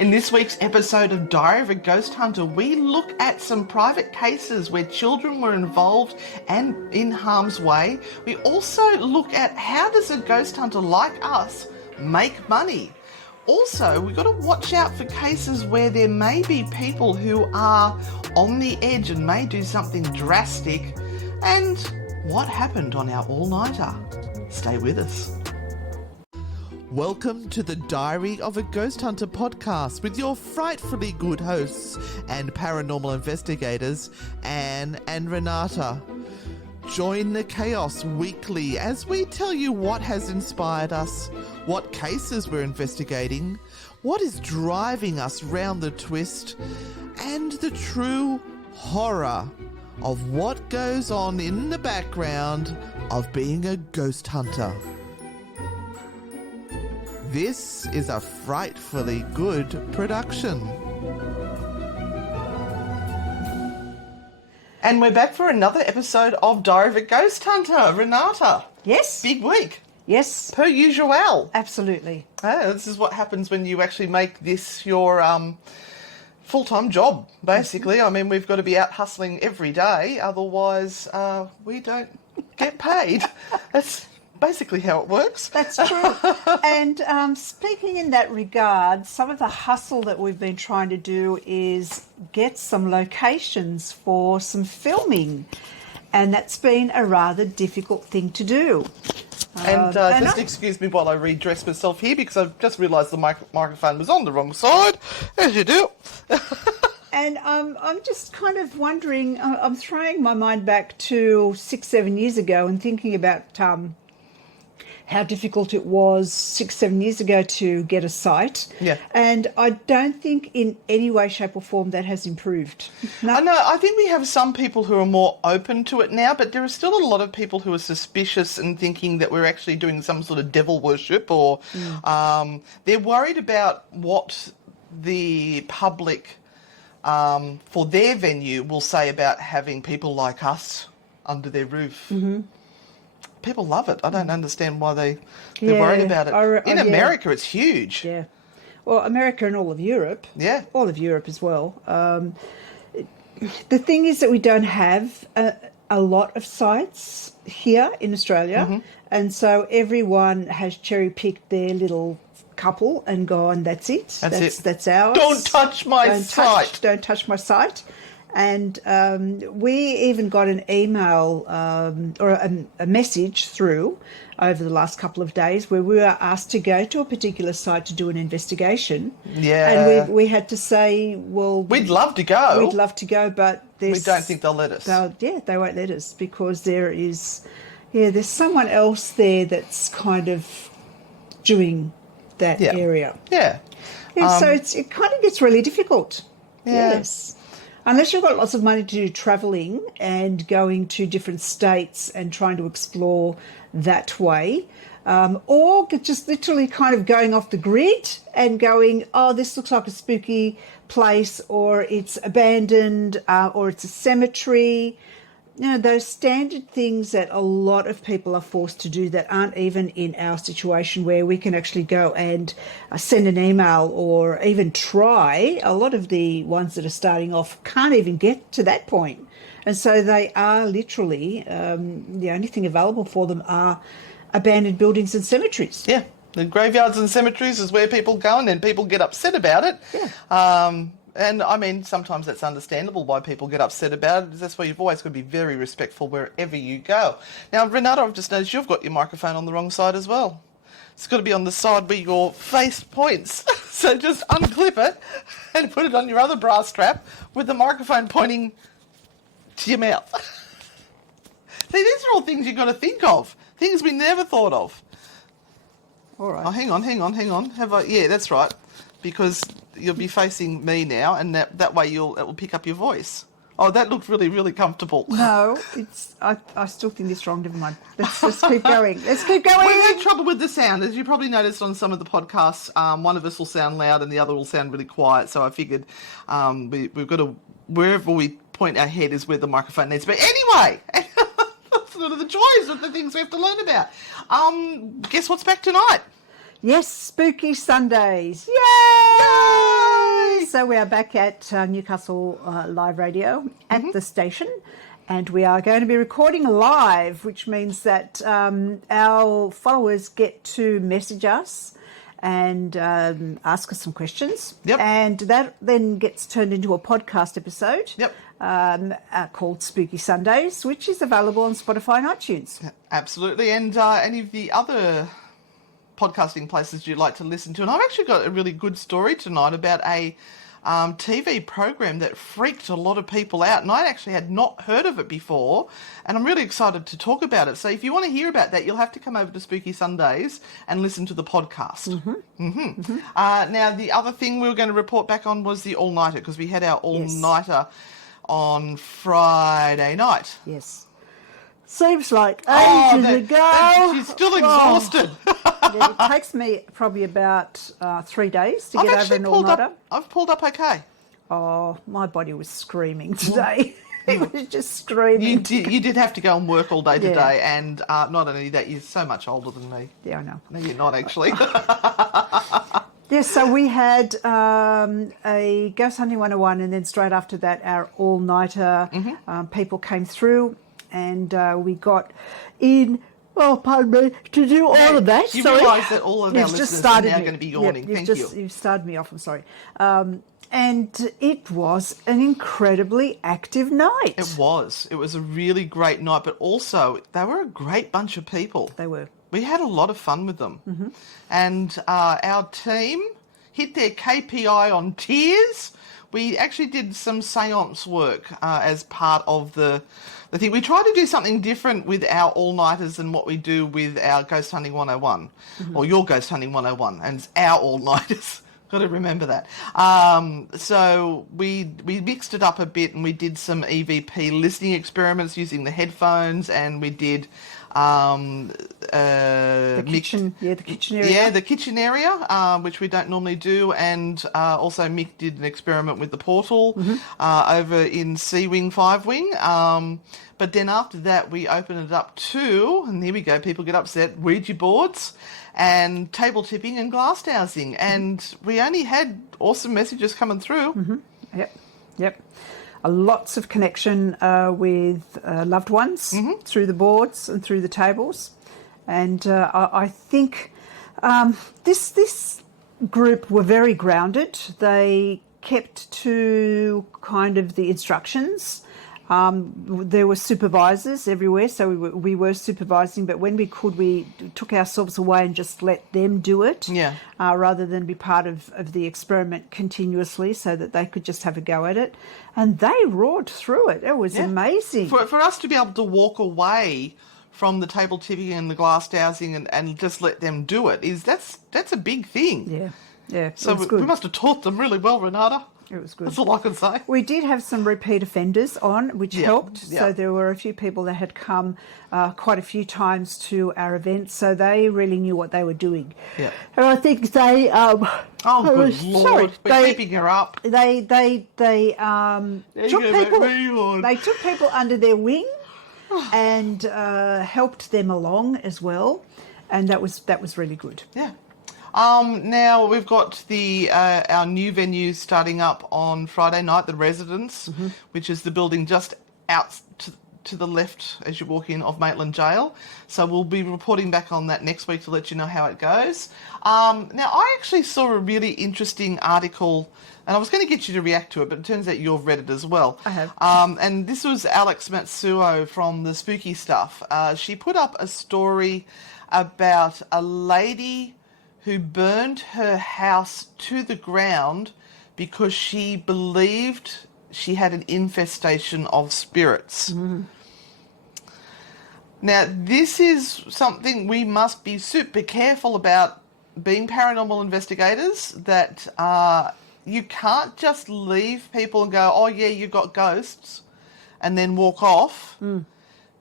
In this week's episode of Diary of a Ghost Hunter, we look at some private cases where children were involved and in harm's way. We also look at how does a ghost hunter like us make money. Also, we've got to watch out for cases where there may be people who are on the edge and may do something drastic. And what happened on our all-nighter? Stay with us. Welcome to the Diary of a Ghost Hunter podcast with your frightfully good hosts and paranormal investigators, Anne and Renata. Join the chaos weekly as we tell you what has inspired us, what cases we're investigating, what is driving us round the twist, and the true horror of what goes on in the background of being a ghost hunter. This is a frightfully good production. And we're back for another episode of Diary of a Ghost Hunter. Renata. Yes. Big week. Yes. Per usual. Absolutely. This is what happens when you actually make this your full-time job, basically. I mean, we've got to be out hustling every day. Otherwise, we don't get paid. That's basically how it works. That's true. And speaking in that regard, some of the hustle that we've been trying to do is get some locations for some filming. And that's been a rather difficult thing to do. Excuse me while I redress myself here because I've just realised the microphone was on the wrong side, as you do. And I'm just kind of wondering, I'm throwing my mind back to 6-7 years ago and thinking about how difficult it was 6-7 years ago to get a site. Yeah. And I don't think in any way, shape or form that has improved. No. I know. I think we have some people who are more open to it now, but there are still a lot of people who are suspicious and thinking that we're actually doing some sort of devil worship or they're worried about what the public for their venue will say about having people like us under their roof. Mm-hmm. People love it. I don't understand why they're worried about it. In America, it's huge. Yeah. Well, America and all of Europe. Yeah. All of Europe as well. The thing is that we don't have a lot of sites here in Australia. Mm-hmm. And so everyone has cherry-picked their little couple and gone, that's it. That's ours. Don't touch my site. Don't touch my site. And we even got an email or a message through over the last couple of days where we were asked to go to a particular site to do an investigation. Yeah. And we had to say, well... We'd love to go. We'd love to go, but we don't think they'll let us. They won't let us because there's someone else there that's kind of doing that area. Yeah. So it kind of gets really difficult. Yeah. Yes. Unless you've got lots of money to do travelling and going to different states and trying to explore that way, or just literally kind of going off the grid and going, oh, this looks like a spooky place, or it's abandoned, or it's a cemetery. You know, those standard things that a lot of people are forced to do that aren't even in our situation where we can actually go and send an email or even try. A lot of the ones that are starting off can't even get to that point. And so they are literally, the only thing available for them are abandoned buildings and cemeteries. Yeah, the graveyards and cemeteries is where people go and then people get upset about it. Yeah. And, I mean, sometimes that's understandable why people get upset about it. That's why you've always got to be very respectful wherever you go. Now, Renata, I've just noticed you've got your microphone on the wrong side as well. It's got to be on the side where your face points. So just unclip it and put it on your other bra strap with the microphone pointing to your mouth. See, these are all things you've got to think of. Things we never thought of. All right. Oh, hang on. Yeah, that's right. Because you'll be facing me now, and that way it will pick up your voice. Oh, that looked really, really comfortable. No, I still think it's wrong. Never mind. Let's keep going. Let's keep going. We've had trouble with the sound. As you probably noticed on some of the podcasts, one of us will sound loud and the other will sound really quiet. So I figured we've got to, wherever we point our head is where the microphone needs to be. Anyway, that's sort of the joys of the things we have to learn about. Guess what's back tonight? Yes, Spooky Sundays. Yay! so we are back at Newcastle Live Radio at the station, and we are going to be recording live, which means that our followers get to message us and ask us some questions. Yep. And that then gets turned into a podcast episode. Yep. Called Spooky Sundays, which is available on Spotify and iTunes. Absolutely. And any of the other podcasting places you'd like to listen to. And I've actually got a really good story tonight about a TV program that freaked a lot of people out. And I actually had not heard of it before. And I'm really excited to talk about it. So if you want to hear about that, you'll have to come over to Spooky Sundays and listen to the podcast. Now, the other thing we were going to report back on was the all-nighter, because we had our all-nighter on Friday night. Yes. Seems like ages ago. She's still exhausted. Yeah, it takes me probably about 3 days to get over an all-nighter. I've pulled up okay. Oh, my body was screaming today. It was just screaming. You did have to go and work all day today, and not only that, you're so much older than me. Yeah, I know. No, you're not actually. Yes, so we had a Ghost Hunting 101, and then straight after that, our all-nighter people came through, and we got in, pardon me, to do all of that. You realise that all of our listeners are now going to be yawning. Yep, Thank you. You've started me off, I'm sorry. And it was an incredibly active night. It was. It was a really great night, but also they were a great bunch of people. They were. We had a lot of fun with them. And our team hit their KPI on tears. We actually did some seance work as part of the thing. We tried to do something different with our all-nighters than what we do with our Ghost Hunting 101, or your Ghost Hunting 101, and it's our all-nighters. Got to remember that. So we mixed it up a bit, and we did some EVP listening experiments using the headphones, and we did the kitchen area. Yeah, the kitchen area, which we don't normally do, and also Mick did an experiment with the portal over in C Wing 5 Wing. But then after that, we opened it up to, and here we go, people get upset, Ouija boards and table tipping and glass dowsing, and we only had awesome messages coming through. Yep. Lots of connection with loved ones through the boards and through the tables. And I think this group were very grounded. They kept to kind of the instructions. There were supervisors everywhere, so we were supervising, but when we could, we took ourselves away and just let them do it, rather than be part of the experiment continuously, so that they could just have a go at it. And they roared through it. It was amazing. For us to be able to walk away from the table tipping and the glass dowsing and just let them do it, that's a big thing. Yeah. So we must have taught them really well, Renata. It was good. That's all I can say. We did have some repeat offenders on, which helped. So there were a few people that had come quite a few times to our events, so they really knew what they were doing. Yeah. And I think they... good Lord. We're keeping her up. They took people under their wing and helped them along as well, and that was really good. Yeah. Now we've got our new venue starting up on Friday night, the Residence, which is the building just out to the left as you walk in of Maitland Jail. So we'll be reporting back on that next week to let you know how it goes. Now I actually saw a really interesting article, and I was going to get you to react to it, but it turns out you've read it as well. I have. And this was Alex Matsuo from the Spooky Stuff. She put up a story about a lady who burned her house to the ground because she believed she had an infestation of spirits. Now, this is something we must be super careful about being paranormal investigators, that you can't just leave people and go, oh, yeah, you've got ghosts, and then walk off.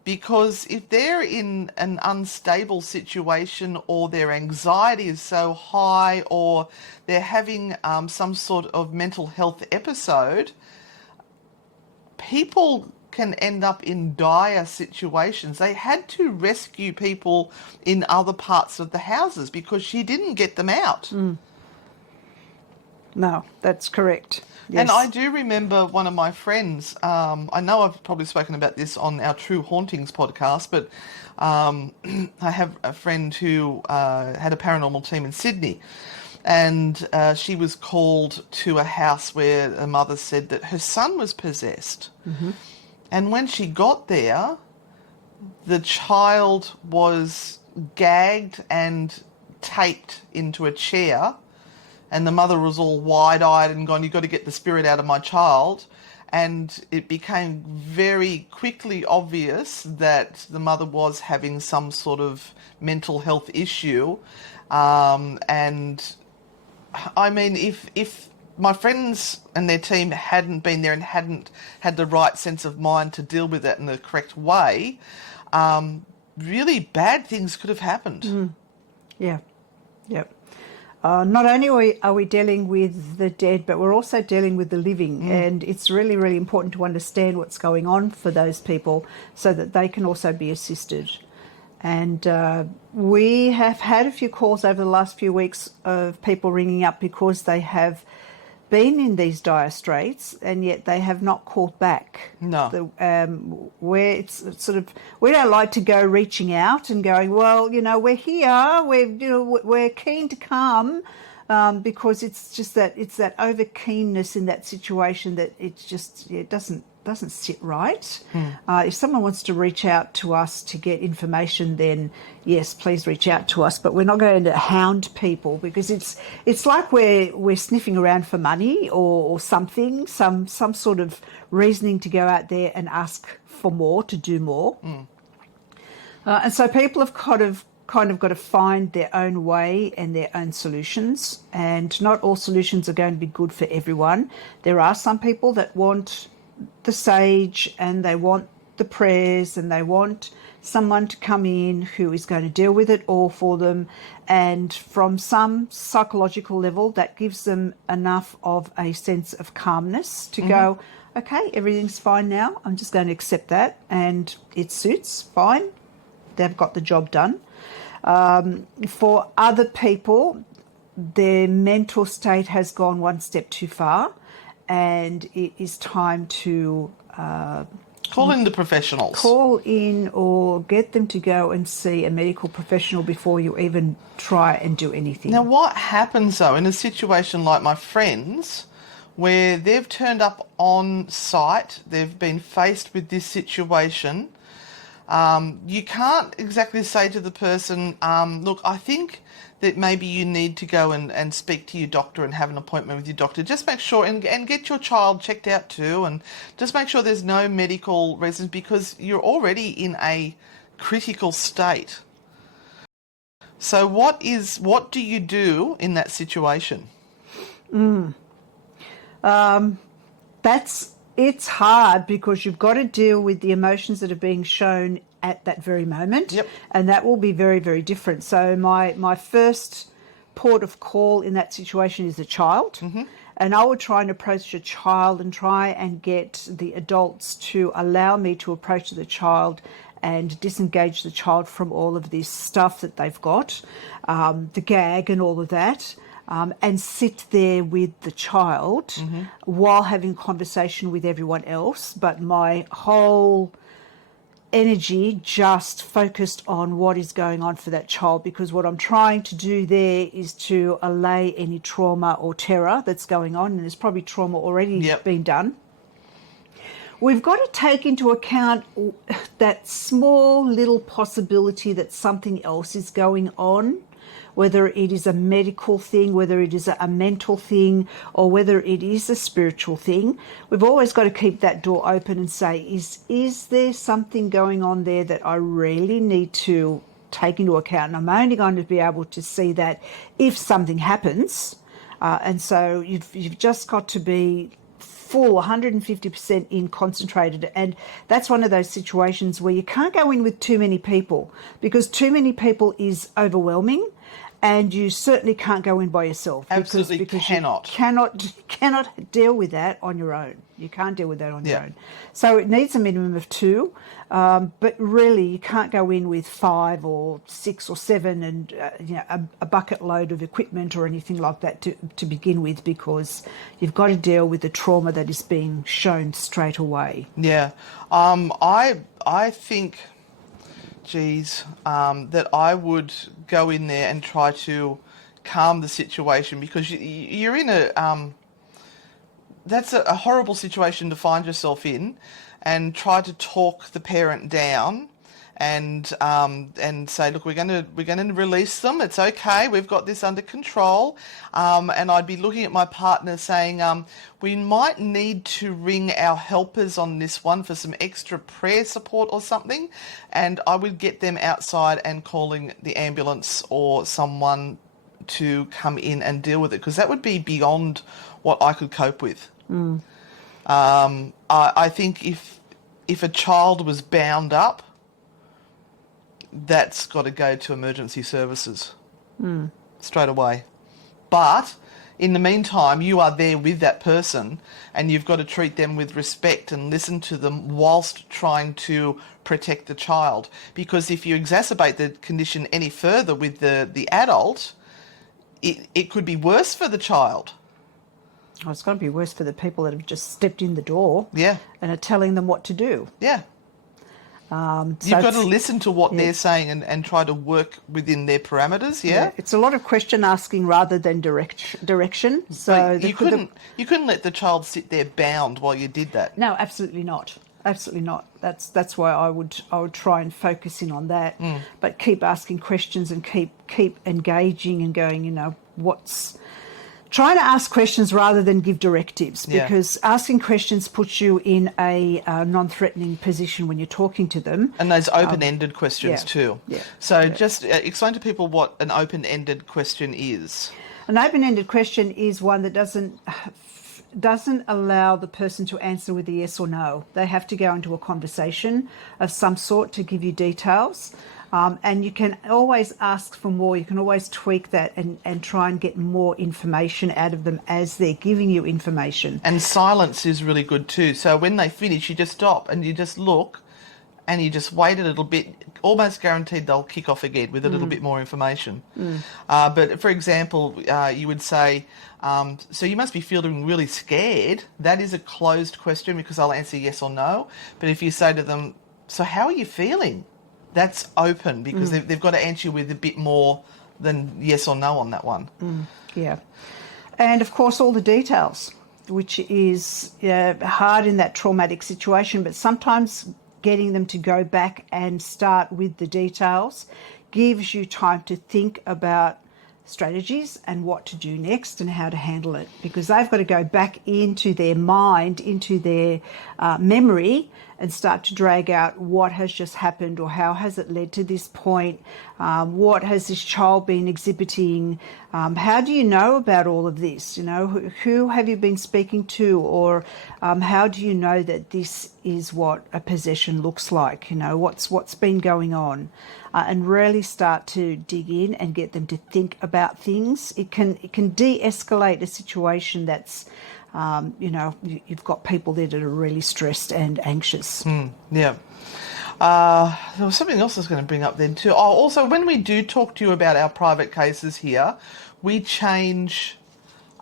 Because if they're in an unstable situation, or their anxiety is so high, or they're having some sort of mental health episode, people can end up in dire situations. They had to rescue people in other parts of the houses because she didn't get them out. No, that's correct. Yes. And I do remember one of my friends, I know I've probably spoken about this on our True Hauntings podcast, but I have a friend who had a paranormal team in Sydney, and she was called to a house where a mother said that her son was possessed. Mm-hmm. And when she got there, the child was gagged and taped into a chair, and the mother was all wide-eyed and gone, "You've got to get the spirit out of my child." And it became very quickly obvious that the mother was having some sort of mental health issue. And I mean, if my friends and their team hadn't been there and hadn't had the right sense of mind to deal with it in the correct way, really bad things could have happened. Yeah. Yep. Not only are we dealing with the dead, but we're also dealing with the living. And it's really, really important to understand what's going on for those people so that they can also be assisted. And we have had a few calls over the last few weeks of people ringing up because they have been in these dire straits and yet they have not called back. No. Where it's sort of, we don't like to go reaching out and going, well, we're here, we're keen to come, because it's just that it's that over keenness in that situation that it's just it doesn't sit right. If someone wants to reach out to us to get information, then yes, please reach out to us. But we're not going to hound people because it's like we're sniffing around for money or something, some sort of reasoning to go out there and ask for more, to do more. And so people have kind of got to find their own way and their own solutions. And not all solutions are going to be good for everyone. There are some people that want the sage and they want the prayers and they want someone to come in who is going to deal with it all for them, and from some psychological level that gives them enough of a sense of calmness to go, okay, everything's fine now, I'm just going to accept that and it suits, fine, they've got the job done. For other people, their mental state has gone one step too far and it is time to call in the professionals. Call in or get them to go and see a medical professional before you even try and do anything. Now, what happens, though, in a situation like my friends, where they've turned up on site, they've been faced with this situation, you can't exactly say to the person, look, I think that maybe you need to go and speak to your doctor and have an appointment with your doctor. Just make sure and get your child checked out too, and just make sure there's no medical reasons because you're already in a critical state. So what do you do in that situation? It's hard because you've got to deal with the emotions that are being shown at that very moment. Yep. And that will be very, very different. So my first port of call in that situation is the child. And I would try and approach a child and try and get the adults to allow me to approach the child and disengage the child from all of this stuff that they've got, the gag and all of that. And sit there with the child while having conversation with everyone else. But my whole energy just focused on what is going on for that child, because what I'm trying to do there is to allay any trauma or terror that's going on, and there's probably trauma already been done. We've got to take into account that small little possibility that something else is going on, whether it is a medical thing, whether it is a mental thing, or whether it is a spiritual thing. We've always got to keep that door open and say, is there something going on there that I really need to take into account? And I'm only going to be able to see that if something happens. And so you've just got to be full 150% in, concentrated, and that's one of those situations where you can't go in with too many people, because too many people is overwhelming, and you certainly can't go in by yourself. Absolutely because cannot. You cannot deal with that on your own. You can't deal with that on your Yeah. own. So it needs a minimum of 2, but really you can't go in with 5 or 6 or 7 and a bucket load of equipment or anything like that to begin with, because you've got to deal with the trauma that is being shown straight away. Yeah. I think, that I would go in there and try to calm the situation, because you're in that's a horrible situation to find yourself in, and try to talk the parent down and say, look, we're going to release them. It's okay. We've got this under control. And I'd be looking at my partner saying, we might need to ring our helpers on this one for some extra prayer support or something. And I would get them outside and calling the ambulance or someone to come in and deal with it, because that would be beyond what I could cope with. I think if a child was bound up, that's got to go to emergency services straight away. But in the meantime, you are there with that person, and you've got to treat them with respect and listen to them whilst trying to protect the child. Because if you exacerbate the condition any further with the adult, it could be worse for the child. Oh, it's got to be worse for the people that have just stepped in the door, Yeah. and are telling them what to do. Yeah. You've got to listen to what they're saying and try to work within their parameters. Yeah. It's a lot of question asking rather than direction. So you couldn't let the child sit there bound while you did that. No, absolutely not. Absolutely not. That's why I would try and focus in on that. But keep asking questions and keep engaging and going. Trying to ask questions rather than give directives, because asking questions puts you in a non-threatening position when you're talking to them. And those open-ended questions too. Yeah. So just explain to people what an open-ended question is. An open-ended question is one that doesn't allow the person to answer with a yes or no. They have to go into a conversation of some sort to give you details. And you can always ask for more. You can always tweak that and try and get more information out of them as they're giving you information. And silence is really good too. So when they finish, you just stop and you just look and you just wait a little bit. Almost guaranteed they'll kick off again with a little bit more information. But for example, you would say, so you must be feeling really scared. That is a closed question because I'll answer yes or no. But if you say to them, so how are you feeling? That's open because they've got to answer you with a bit more than yes or no on that one. Yeah. And of course, all the details, which is hard in that traumatic situation, but sometimes getting them to go back and start with the details gives you time to think about strategies and what to do next and how to handle it, because they've got to go back into their mind, into their memory, and start to drag out what has just happened or how has it led to this point, what has this child been exhibiting, how do you know about all of this, who have you been speaking to, or how do you know that this is what a possession looks like, what's been going on, and really start to dig in and get them to think about things. It can de-escalate a situation that's you've got people there that are really stressed and anxious. Yeah. There was something else I was going to bring up then too. Oh, also, when we do talk to you about our private cases here, we change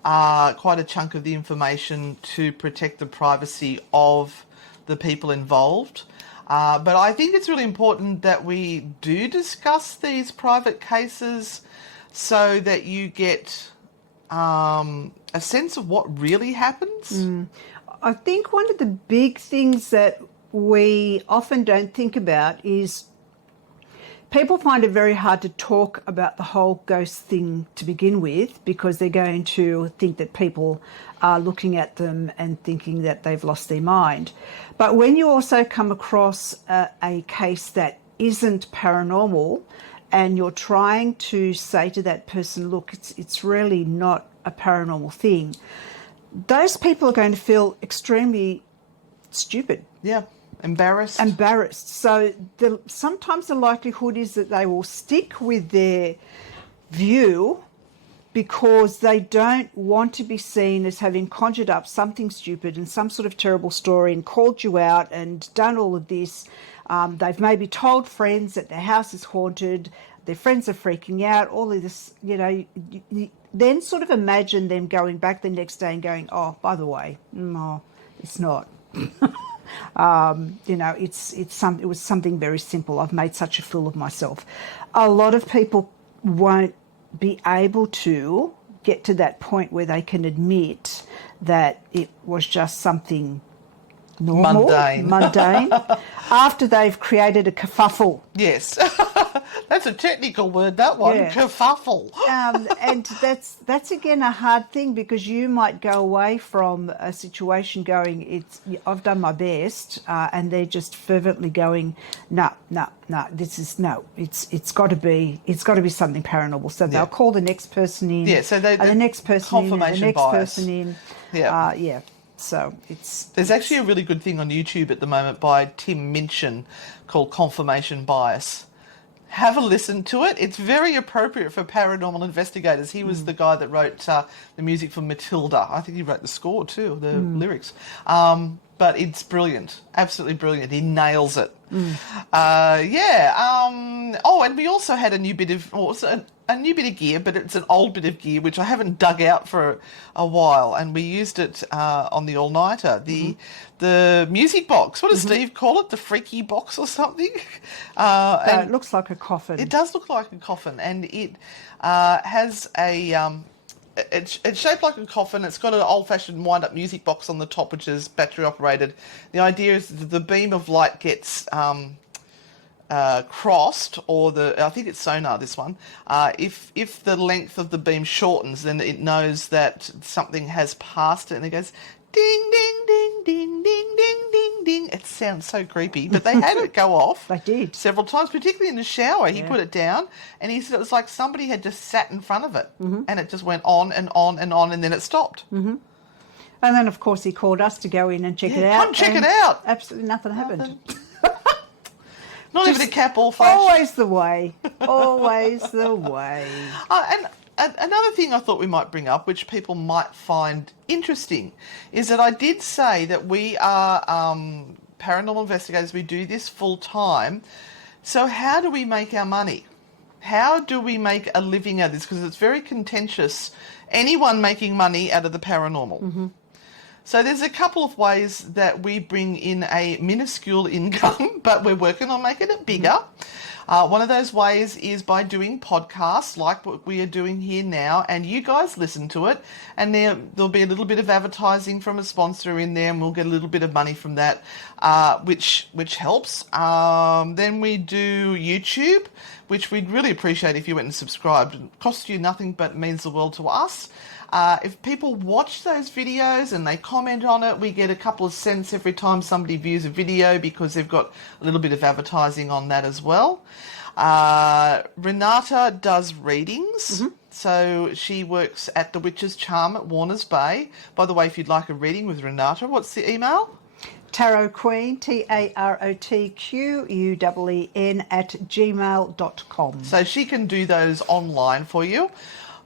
quite a chunk of the information to protect the privacy of the people involved. But I think it's really important that we do discuss these private cases so that you get a sense of what really happens. I think one of the big things that we often don't think about is people find it very hard to talk about the whole ghost thing to begin with, because they're going to think that people are looking at them and thinking that they've lost their mind. But when you also come across a case that isn't paranormal, and you're trying to say to that person, look, it's really not a paranormal thing, those people are going to feel extremely stupid. Yeah, embarrassed. So sometimes the likelihood is that they will stick with their view because they don't want to be seen as having conjured up something stupid and some sort of terrible story and called you out and done all of this. They've maybe told friends that their house is haunted, their friends are freaking out, all of this, you then sort of imagine them going back the next day and going, oh, by the way, no, it's not. It was something very simple. I've made such a fool of myself. A lot of people won't be able to get to that point where they can admit that it was just something normal, mundane, after they've created a kerfuffle. Yes. That's a technical word, that one, yeah. Kerfuffle. And that's again a hard thing, because you might go away from a situation going, I've done my best, and they're just fervently going, no, it's got to be something paranormal. So they'll call the next person in, so the next person in, and the next bias. person in, So there's actually a really good thing on YouTube at the moment by Tim Minchin called Confirmation Bias. Have a listen to it. It's very appropriate for Paranormal Investigators. He was the guy that wrote the music for Matilda. I think he wrote the score too, the lyrics. But it's brilliant, absolutely brilliant. He nails it. And we also had a new bit of gear, but it's an old bit of gear which I haven't dug out for a while, and we used it on the all-nighter. The music box. What does Steve call it? The freaky box or something? And it looks like a coffin. It does look like a coffin, and it has a. It's shaped like a coffin. It's got an old-fashioned wind-up music box on the top, which is battery-operated. The idea is that the beam of light gets crossed, or I think it's sonar, this one. If the length of the beam shortens, then it knows that something has passed it, and it goes ding, ding, ding, ding, ding, ding, ding, ding. It sounds so creepy, but they had it go off. They did. Several times, particularly in the shower. He put it down, and he said it was like somebody had just sat in front of it, and it just went on and on and on, and then it stopped. And then, of course, he called us to go in and check it out. Come check it out. Absolutely nothing happened. Not even a cap or flash. Always the way. Always the way. And another thing I thought we might bring up, which people might find interesting, is that I did say that we are paranormal investigators. We do this full time. So how do we make our money? How do we make a living out of this? Because it's very contentious, anyone making money out of the paranormal. So there's a couple of ways that we bring in a minuscule income, but we're working on making it bigger. One of those ways is by doing podcasts like what we are doing here now, and you guys listen to it, and there'll be a little bit of advertising from a sponsor in there, and we'll get a little bit of money from that, which helps. Then we do YouTube, which we'd really appreciate if you went and subscribed. It costs you nothing, but means the world to us. If people watch those videos and they comment on it, we get a couple of cents every time somebody views a video, because they've got a little bit of advertising on that as well. Renata does readings. So she works at the Witch's Charm at Warners Bay. By the way, if you'd like a reading with Renata, what's the email? Tarot Queen, TAROTQUEEN @gmail.com. So she can do those online for you.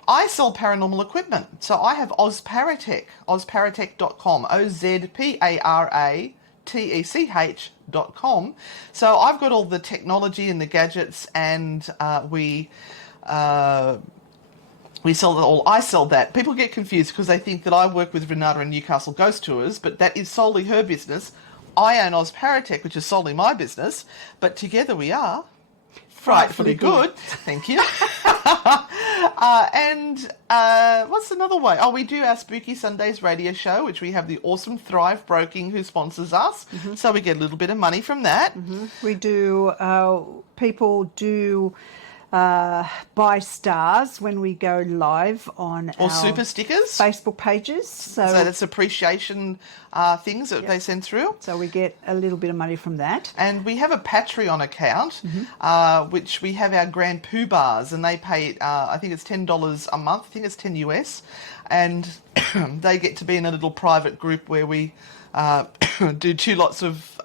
I sell paranormal equipment. So I have Ozparatech, ozparatech.com, OZPARATECH.com. So I've got all the technology and the gadgets, and we sell it all. I sell that. People get confused because they think that I work with Renata and Newcastle Ghost Tours, but that is solely her business. I own Ozparatech, which is solely my business, but together we are frightfully good. Thank you. What's another way? Oh, we do our Spooky Sundays radio show, which we have the awesome Thrive Broking who sponsors us. So we get a little bit of money from that. We do, people do buy stars when we go live on or our super stickers, Facebook pages. So that's appreciation things that they send through. So we get a little bit of money from that. And we have a Patreon account, which we have our Grand Pooh Bars, and they pay, I think it's $10 a month. I think it's $10 US. And they get to be in a little private group where we do 2 lots of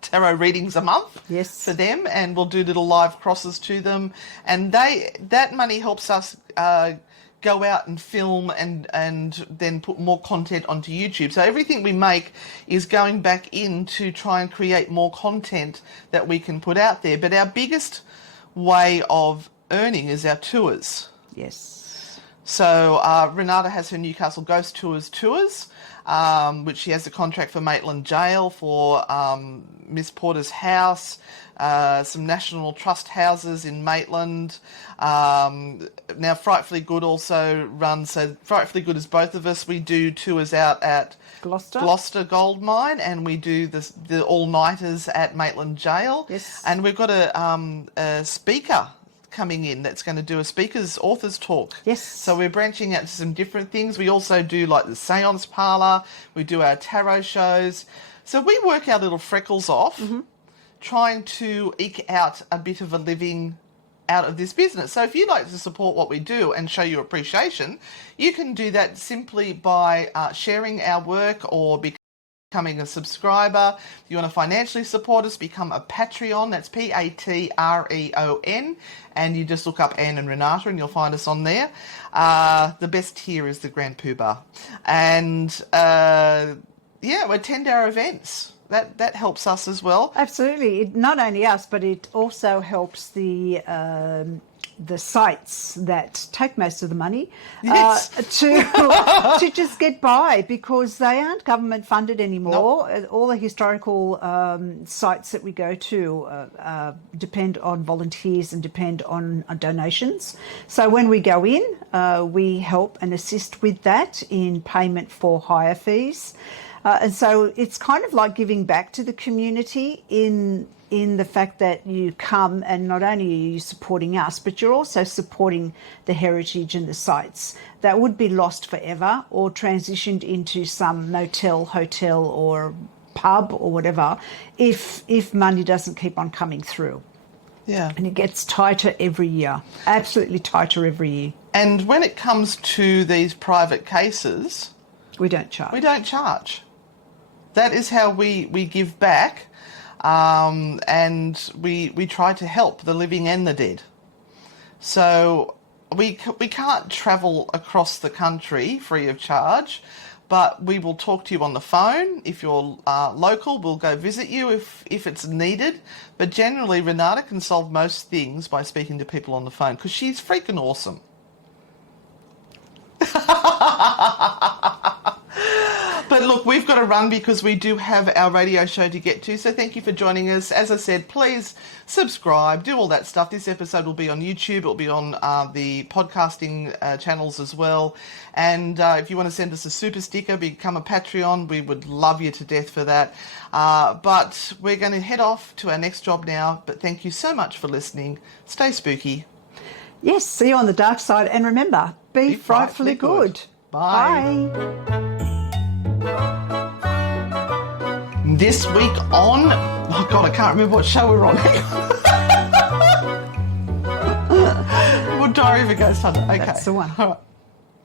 tarot readings a month for them, and we'll do little live crosses to them, and that money helps us go out and film and then put more content onto YouTube. So everything we make is going back in to try and create more content that we can put out there. But our biggest way of earning is our tours. Yes. So Renata has her Newcastle Ghost Tours, which she has a contract for Maitland Jail, for Miss Porter's house, some National Trust houses in Maitland. Now Frightfully Good also runs, so Frightfully Good is both of us. We do tours out at Gloucester Gold Mine, and we do the all-nighters at Maitland Jail. Yes. And we've got a speaker coming in that's going to do a authors talk. Yes. So we're branching out to some different things. We also do like the seance parlour. We do our tarot shows. So we work our little freckles off, trying to eke out a bit of a living out of this business. So if you'd like to support what we do and show your appreciation, you can do that simply by sharing our work or becoming a subscriber. If you want to financially support us, become a Patreon. That's Patreon. And you just look up Anne and Renata and you'll find us on there. The best tier is the Grand Poobah. And we attend our events. That helps us as well. Absolutely. Not only us, but it also helps the sites that take most of the money to just get by, because they aren't government funded anymore. Nope. All the historical sites that we go to depend on volunteers and depend on donations. So when we go in, we help and assist with that in payment for hire fees. And so it's kind of like giving back to the community in the fact that you come and not only are you supporting us, but you're also supporting the heritage and the sites that would be lost forever or transitioned into some motel, hotel or pub or whatever if money doesn't keep on coming through. Yeah. And it gets tighter every year, absolutely tighter every year. And when it comes to these private cases, we don't charge. We don't charge. That is how we give back, and we try to help the living and the dead. So we can't travel across the country free of charge, but we will talk to you on the phone. If you're local, we'll go visit you if it's needed. But generally, Renata can solve most things by speaking to people on the phone because she's freaking awesome. But look, we've got to run because we do have our radio show to get to. So thank you for joining us. As I said, please subscribe, do all that stuff. This episode will be on YouTube. It'll be on the podcasting channels as well. And if you want to send us a super sticker, become a Patreon. We would love you to death for that. But we're going to head off to our next job now. But thank you so much for listening. Stay spooky. Yes, see you on the dark side. And remember, be frightfully good. Bye. This week on... Oh, God, I can't remember what show we're on. Well, Diary of a Ghost Hunter. Okay. That's the one. All right.